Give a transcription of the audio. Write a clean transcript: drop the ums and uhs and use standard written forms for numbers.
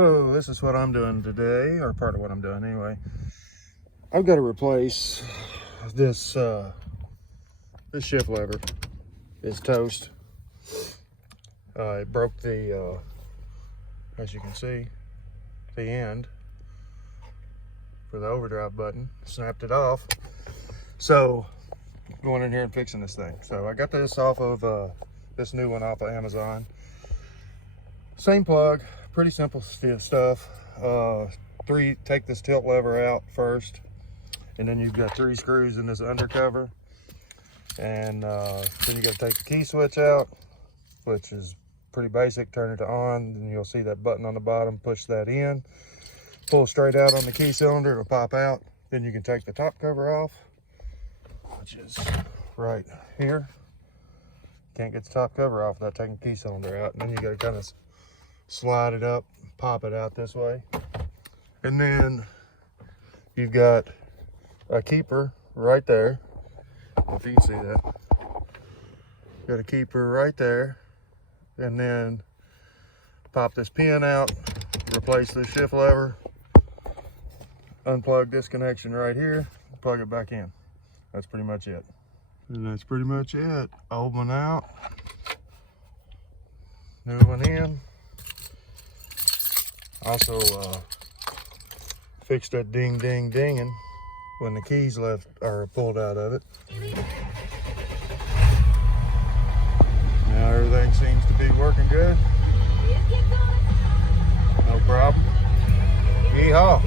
So this is what I'm doing today, or part of what I'm doing anyway. I've got to replace this this shift lever. It's toast. It broke the, as you can see, the end for the overdrive button. Snapped it off. So going in here and fixing this thing. So I got this off of this new one off of Amazon. Same plug. Pretty simple stuff. Take this tilt lever out first, and then you've got 3 screws in this undercover, and then you got to take the key switch out, which is pretty basic. Turn it to on, then you'll see that button on the bottom. Push that in, pull straight out on the key cylinder, it'll pop out. Then you can take the top cover off, which is right here. Can't get the top cover off without taking the key cylinder out, and then you got to kind of slide it up, pop it out this way. And then you've got a keeper right there. If you can see that. Got a keeper right there. And then pop this pin out, replace the shift lever, unplug this connection right here, plug it back in. That's pretty much it. And that's pretty much it. Old one out, new one in. Also fixed that dinging when the keys left are pulled out of it. Now everything seems to be working good. No problem. Yeehaw.